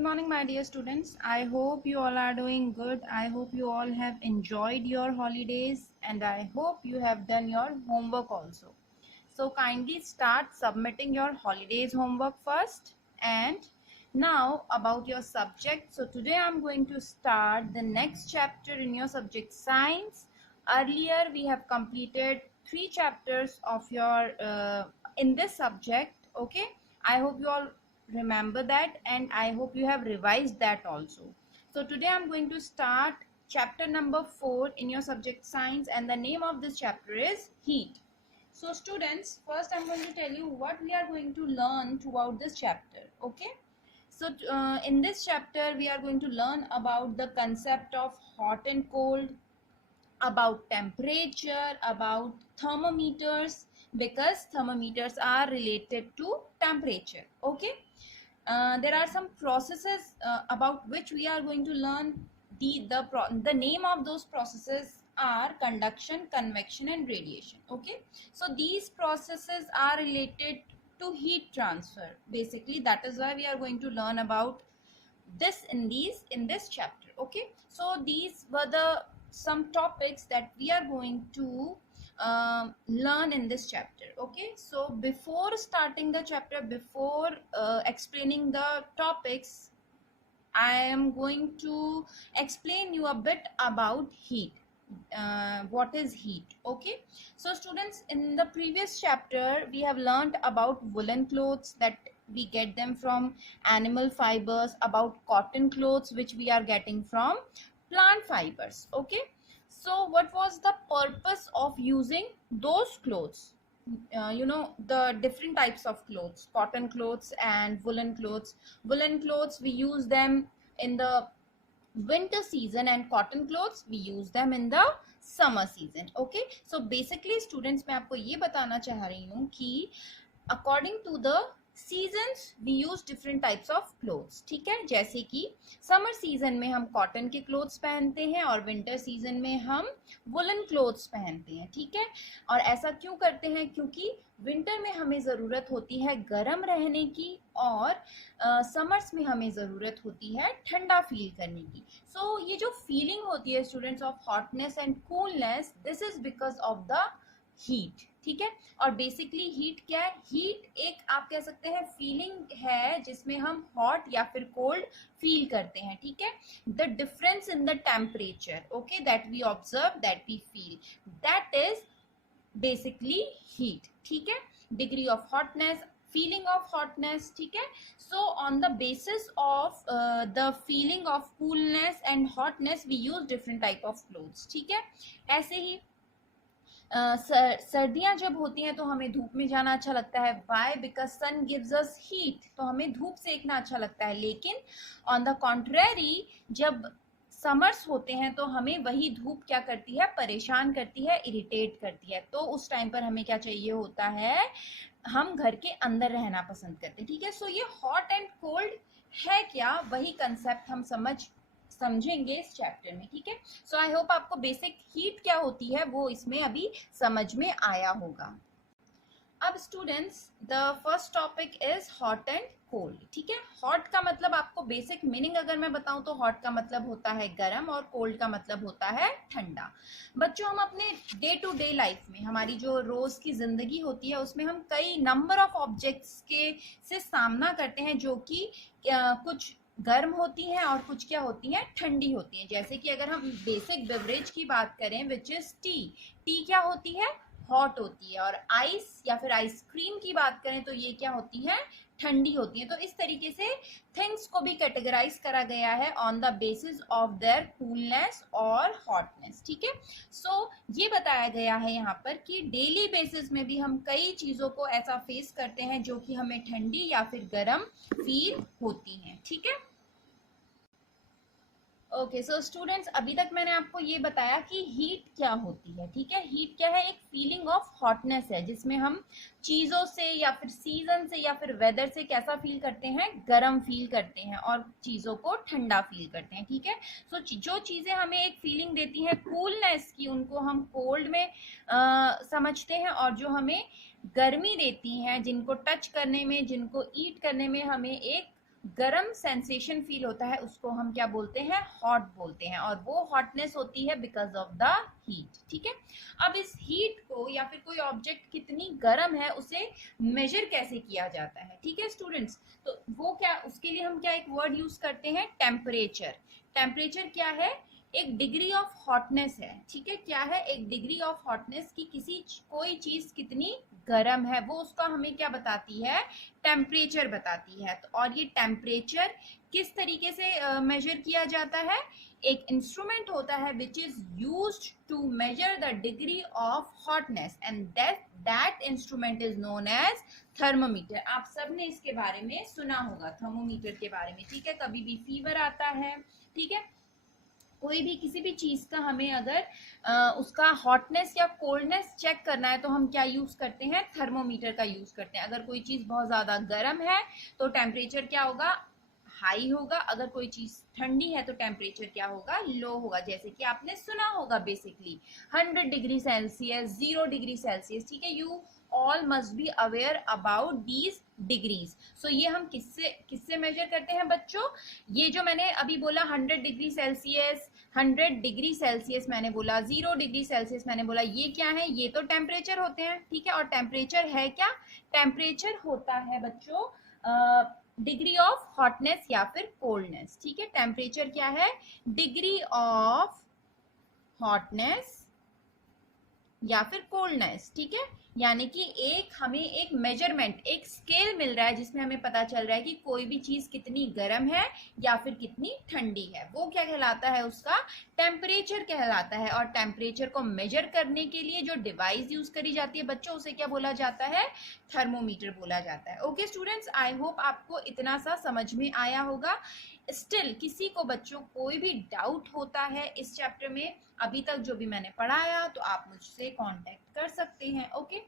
Good morning, my dear students. I hope you all are doing good. I hope you all have enjoyed your holidays and I hope you have done your homework also. So kindly start submitting your holidays homework first. And now about your subject. So today I'm going to start the next chapter in your subject science. Earlier we have completed 3 chapters of your in this subject. Okay, I hope you all remember that and I hope you have revised that also. So today I'm going to start chapter number 4 in your subject science and the name of this chapter is heat. So students, first I'm going to tell you what we are going to learn throughout this chapter. Okay, so in this chapter we are going to learn about the concept of hot and cold, about temperature, about thermometers, because thermometers are related to temperature. Okay, there are some processes about which we are going to learn. The name of those processes are conduction, convection and radiation. Okay, so these processes are related to heat transfer. Basically that is why we are going to learn about this in this chapter. Okay, so these were the some topics that we are going to learn in this chapter. Okay, so before starting the chapter, before explaining the topics, I am going to explain you a bit about heat. What is heat? Okay, so students, in the previous chapter we have learned about woolen clothes, that we get them from animal fibers, about cotton clothes which we are getting from plant fibers. Okay, so what was the purpose of using those clothes? The different types of clothes, cotton clothes and woolen clothes. Woolen clothes we use them in the winter season and cotton clothes we use them in the summer season. Okay, so basically students, मैं आपको ये बताना चाह रही हूँ कि according to the seasons we use different types of clothes. ठीक है, जैसे कि समर सीजन में हम कॉटन के क्लोथ्स पहनते हैं और विंटर सीजन में हम वुलन क्लोथ्स पहनते हैं. ठीक है, और ऐसा क्यों करते हैं? क्योंकि विंटर में हमें ज़रूरत होती है गर्म रहने की और समर्स में हमें ज़रूरत होती है ठंडा फील करने की. सो ये जो फीलिंग होती है students of hotness and coolness, this is because of the heat. ठीक है, और बेसिकली हीट क्या है? हीट एक आप कह सकते हैं फीलिंग है जिसमें हम हॉट या फिर कोल्ड फील करते हैं. ठीक है, the difference in the temperature, okay, that we observe, that we feel, that is basically heat. ठीक है, degree of hotness, feeling of hotness. ठीक है, so on the basis of the feeling of coolness and hotness we use different type of clothes. ठीक है, ऐसे ही सर्दियां जब होती हैं तो हमें धूप में जाना अच्छा लगता है. Why? Because sun gives us heat, तो हमें धूप सेकना अच्छा लगता है. लेकिन ऑन द कॉन्ट्रेरी जब समर्स होते हैं तो हमें वही धूप क्या करती है? परेशान करती है, इरिटेट करती है. तो उस टाइम पर हमें क्या चाहिए होता है? हम घर के अंदर रहना पसंद करते हैं. ठीक है, सो ये हॉट एंड कोल्ड है क्या, वही कंसेप्ट हम समझेंगे इस चैप्टर में. ठीक है, सो आई होप आपको बेसिक हीट क्या होती है वो इसमें अभी समझ में आया होगा. अब students, the first topic is hot and cold. ठीक है, हॉट का मतलब आपको बेसिक मीनिंग अगर मैं बताऊं तो हॉट का मतलब होता है गर्म और कोल्ड का मतलब होता है ठंडा. बच्चों, हम अपने डे टू डे लाइफ में, हमारी जो रोज की जिंदगी होती है उसमें हम कई नंबर ऑफ ऑब्जेक्ट्स के से सामना करते हैं जो कि कुछ गर्म होती हैं और कुछ क्या होती हैं? ठंडी होती हैं. जैसे कि अगर हम बेसिक बेवरेज की बात करें विच इज टी, टी क्या होती है? हॉट होती है. और आइस या फिर आइसक्रीम की बात करें तो ये क्या होती है? ठंडी होती है. तो इस तरीके से थिंग्स को भी कैटेगराइज करा गया है on the basis of their coolness और हॉटनेस. ठीक है, सो ये बताया गया है यहाँ पर कि डेली बेसिस में भी हम कई चीजों को ऐसा फेस करते हैं जो कि हमें ठंडी या फिर गर्म फील होती हैं. ठीक है, ओके, सो स्टूडेंट्स, अभी तक मैंने आपको ये बताया कि हीट क्या होती है. ठीक है, हीट क्या है? एक फीलिंग ऑफ हॉटनेस है जिसमें हम चीज़ों से या फिर सीजन से या फिर वेदर से कैसा फील करते हैं? गर्म फील करते हैं और चीज़ों को ठंडा फील करते हैं. ठीक है, सो जो चीज़ें हमें एक फीलिंग देती हैं कूलनेस की, उनको हम कोल्ड में समझते हैं, और जो हमें गर्मी देती हैं, जिनको टच करने में, जिनको ईट करने में हमें एक गरम सेंसेशन फील होता है उसको हम क्या बोलते हैं, हॉट बोलते हैं, और वो हॉटनेस होती है बिकॉज ऑफ द हीट। ठीक है, अब इस हीट को या फिर कोई ऑब्जेक्ट कितनी गर्म है उसे मेजर कैसे किया जाता है। ठीक है स्टूडेंट्स, तो वो क्या, उसके लिए हम क्या एक वर्ड यूज करते हैं, टेम्परेचर। टेम्परेचर क्या है, एक डिग्री ऑफ हॉटनेस है। ठीक है, क्या है, एक डिग्री ऑफ हॉटनेस की कोई चीज कितनी गर्म है, वो उसका हमें क्या बताती है, टेम्परेचर बताती है। तो और ये टेम्परेचर किस तरीके से मेजर किया जाता है, एक इंस्ट्रूमेंट होता है which is used to measure the degree of hotness and that instrument is known as thermometer. आप सबने इसके बारे में सुना होगा, थर्मोमीटर के बारे में। ठीक है, कभी भी फीवर आता है, ठीक है, कोई भी किसी भी चीज का हमें अगर उसका हॉटनेस या कोल्डनेस चेक करना है तो हम क्या यूज करते हैं, थर्मोमीटर का यूज करते हैं। अगर कोई चीज बहुत ज्यादा गर्म है तो टेम्परेचर क्या होगा, हाई होगा। अगर कोई चीज ठंडी है तो टेम्परेचर क्या होगा, लो होगा। जैसे कि आपने सुना होगा basically 100 degree Celsius, 0 degree Celsius. ठीक है, you all must be aware about these degrees. So ये हम किससे किससे मेजर करते हैं बच्चों, ये जो मैंने अभी बोला 100 डिग्री सेल्सियस, 100 डिग्री सेल्सियस मैंने बोला, 0 डिग्री सेल्सियस मैंने बोला, ये क्या है, ये तो टेम्परेचर होते हैं। ठीक है, और टेम्परेचर है क्या, टेम्परेचर होता है बच्चों डिग्री ऑफ हॉटनेस या फिर कोल्डनेस। ठीक है, टेम्परेचर क्या है, डिग्री ऑफ हॉटनेस या फिर कोल्डनेस। ठीक है, यानी कि हमें एक मेजरमेंट, एक स्केल मिल रहा है जिसमें हमें पता चल रहा है कि कोई भी चीज कितनी गर्म है या फिर कितनी ठंडी है। वो क्या कहलाता है, उसका टेम्परेचर कहलाता है। और टेम्परेचर को मेजर करने के लिए जो डिवाइस यूज करी जाती है बच्चों, उसे क्या बोला जाता है, थर्मोमीटर बोला जाता है। ओके स्टूडेंट्स, आई होप आपको इतना सा समझ में आया होगा। स्टिल किसी को बच्चों कोई भी डाउट होता है इस चैप्टर में अभी तक जो भी मैंने पढ़ाया, तो आप मुझसे कांटेक्ट कर सकते हैं। ओके,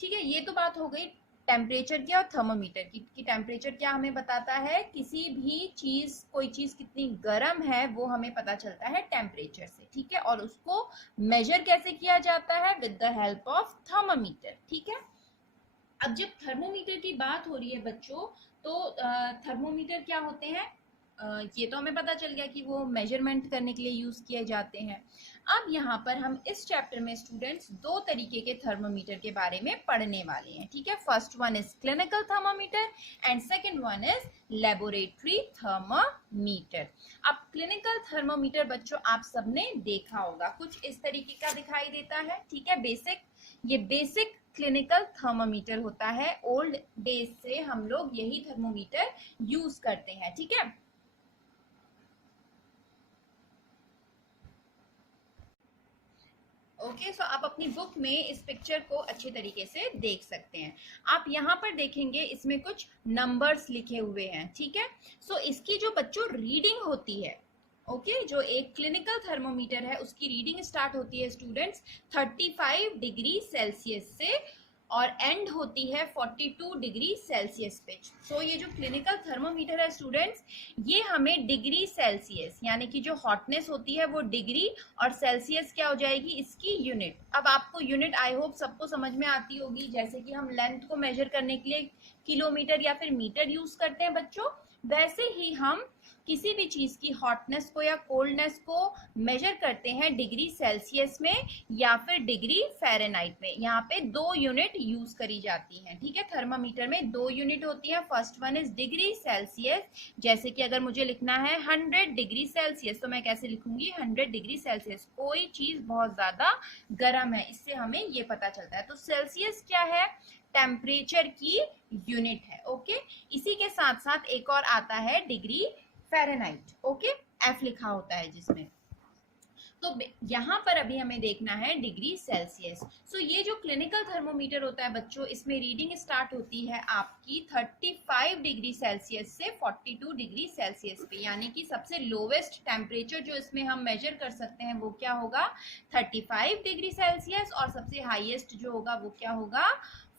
ठीक है, ये तो बात हो गई टेम्परेचर की और थर्मोमीटर की कि टेम्परेचर क्या हमें बताता है, किसी भी चीज, कोई चीज कितनी गर्म है वो हमें पता चलता है टेम्परेचर से। ठीक है, और उसको मेजर कैसे किया जाता है, with the help of thermometer. ठीक है, अब जब थर्मोमीटर की बात हो रही है बच्चों, तो थर्मोमीटर क्या होते हैं, ये तो हमें पता चल गया कि वो मेजरमेंट करने के लिए यूज किए जाते हैं। अब यहाँ पर हम इस चैप्टर में स्टूडेंट्स दो तरीके के थर्मोमीटर के बारे में पढ़ने वाले हैं। ठीक है, first one is clinical thermometer and second one is laboratory thermometer. अब क्लिनिकल थर्मोमीटर बच्चों आप सबने देखा होगा, कुछ इस तरीके का दिखाई देता है। ठीक है, ये बेसिक क्लिनिकल थर्मोमीटर होता है। ओल्ड डेज से हम लोग यही थर्मोमीटर यूज करते हैं। ठीक है, ओके, सो आप अपनी बुक में इस पिक्चर को अच्छे तरीके से देख सकते हैं। आप यहाँ पर देखेंगे इसमें कुछ नंबर्स लिखे हुए हैं। ठीक है, सो इसकी जो बच्चों रीडिंग होती है, ओके, जो एक क्लिनिकल थर्मोमीटर है उसकी रीडिंग स्टार्ट होती है स्टूडेंट्स 35 डिग्री सेल्सियस से और एंड होती है 42 डिग्री सेल्सियस पे। सो ये जो क्लिनिकल थर्मोमीटर है स्टूडेंट्स, ये हमें डिग्री सेल्सियस यानी कि जो हॉटनेस होती है वो डिग्री, और सेल्सियस क्या हो जाएगी इसकी यूनिट। अब आपको यूनिट आई होप सबको समझ में आती होगी, जैसे कि हम लेंथ को मेजर करने के लिए किलोमीटर या फिर मीटर यूज करते हैं बच्चों, वैसे ही हम किसी भी चीज की हॉटनेस को या कोल्डनेस को मेजर करते हैं डिग्री सेल्सियस में या फिर डिग्री फ़ारेनहाइट में। यहाँ पे दो यूनिट यूज करी जाती हैं। ठीक है, थर्मामीटर में दो यूनिट होती है। First one is degree Celsius, जैसे कि अगर मुझे लिखना है 100 डिग्री सेल्सियस तो मैं कैसे लिखूंगी 100 डिग्री सेल्सियस। कोई चीज बहुत ज्यादा गर्म है, इससे हमें ये पता चलता है। तो सेल्सियस क्या है, टेम्परेचर की यूनिट है। ओके, इसी के साथ साथ एक और आता है डिग्री फ़ारेनहाइट। ओके, एफ लिखा होता है जिसमें। तो यहाँ पर अभी हमें देखना है डिग्री सेल्सियस। सो ये जो क्लिनिकल थर्मोमीटर होता है बच्चों, इसमें रीडिंग स्टार्ट होती है आपकी 35 डिग्री सेल्सियस से 42 डिग्री सेल्सियस पे, यानी कि सबसे लोवेस्ट टेम्परेचर जो इसमें हम मेजर कर सकते हैं वो क्या होगा 35 डिग्री सेल्सियस, और सबसे हाईएस्ट जो होगा वो क्या होगा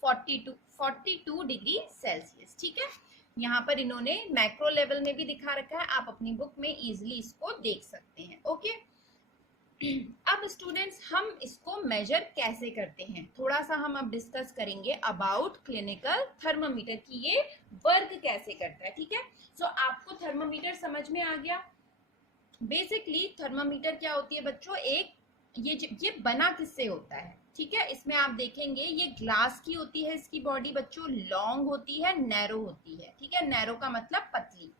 42 डिग्री सेल्सियस। ठीक है, यहाँ पर इन्होंने मैक्रो लेवल में भी दिखा रखा है, आप अपनी बुक में इजिली इसको देख सकते हैं। ओके, अब स्टूडेंट्स हम इसको मेजर कैसे करते हैं, थोड़ा सा हम अब डिस्कस करेंगे अबाउट क्लिनिकल थर्मामीटर की ये वर्क कैसे करता है, ठीक है। सो आपको थर्मामीटर समझ में आ गया। बेसिकली थर्मामीटर क्या होती है बच्चों, एक ये बना किससे होता है, ठीक है। इसमें आप देखेंगे ये ग्लास की होती है, इसकी बॉडी बच्चों लॉन्ग होती है, नैरो होती है, ठीक है। नैरो का मतलब पतली,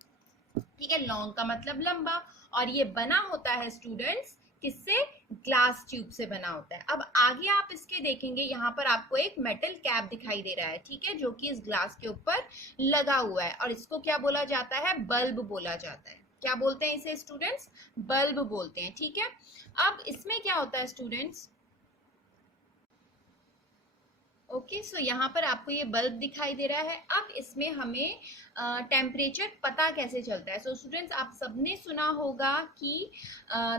ठीक है, लॉन्ग का मतलब लंबा, और ये बना होता है स्टूडेंट्स किससे, ग्लास ट्यूब से बना होता है। अब आगे आप इसके देखेंगे, यहाँ पर आपको एक मेटल कैप दिखाई दे रहा है, ठीक है, जो कि इस ग्लास के ऊपर लगा हुआ है, और इसको क्या बोला जाता है, बल्ब बोला जाता है। क्या बोलते हैं इसे स्टूडेंट्स, बल्ब बोलते हैं, ठीक है। अब इसमें क्या होता है स्टूडेंट्स, ओके, सो यहाँ पर आपको ये बल्ब दिखाई दे रहा है। अब इसमें हमें टेम्परेचर पता कैसे चलता है। सो स्टूडेंट्स, आप सबने सुना होगा कि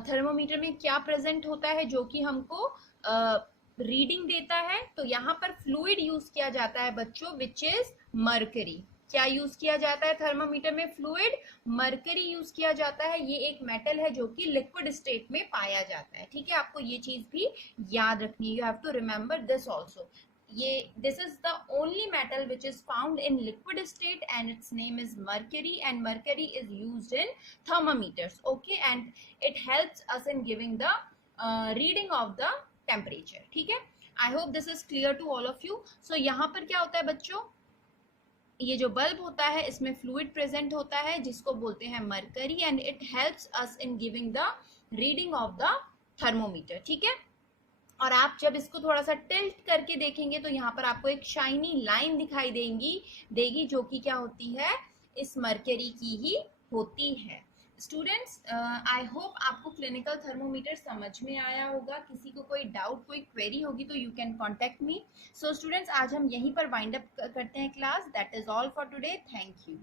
थर्मोमीटर में क्या प्रेजेंट होता है जो कि हमको रीडिंग देता है। तो यहाँ पर फ्लूइड यूज किया जाता है बच्चों, विच इज मरकरी। क्या यूज किया जाता है थर्मोमीटर में, फ्लूइड मरकरी यूज किया जाता है। ये एक मेटल है जो कि लिक्विड स्टेट में पाया जाता है, ठीक है। आपको ये चीज भी याद रखनी है, you have to remember this also. ये this is the only metal which is found in liquid state and its name is mercury, and mercury is used in thermometers, okay, and it helps us in giving the reading of the temperature, ठीक है। I hope this is clear to all of you. So यहाँ पर क्या होता है बच्चों, ये जो बल्ब होता है इसमें फ्लूइड प्रेजेंट होता है जिसको बोलते हैं mercury, and it helps us in giving the reading of the thermometer, ठीक है। और आप जब इसको थोड़ा सा टिल्ट करके देखेंगे तो यहाँ पर आपको एक शाइनी लाइन दिखाई देगी जो कि क्या होती है, इस मरकरी की ही होती है। स्टूडेंट्स, आई होप आपको क्लिनिकल थर्मोमीटर समझ में आया होगा। किसी को कोई डाउट, कोई क्वेरी होगी तो you can contact me. So students, आज हम यहीं पर वाइंड अप करते हैं class. That is all for today, thank you.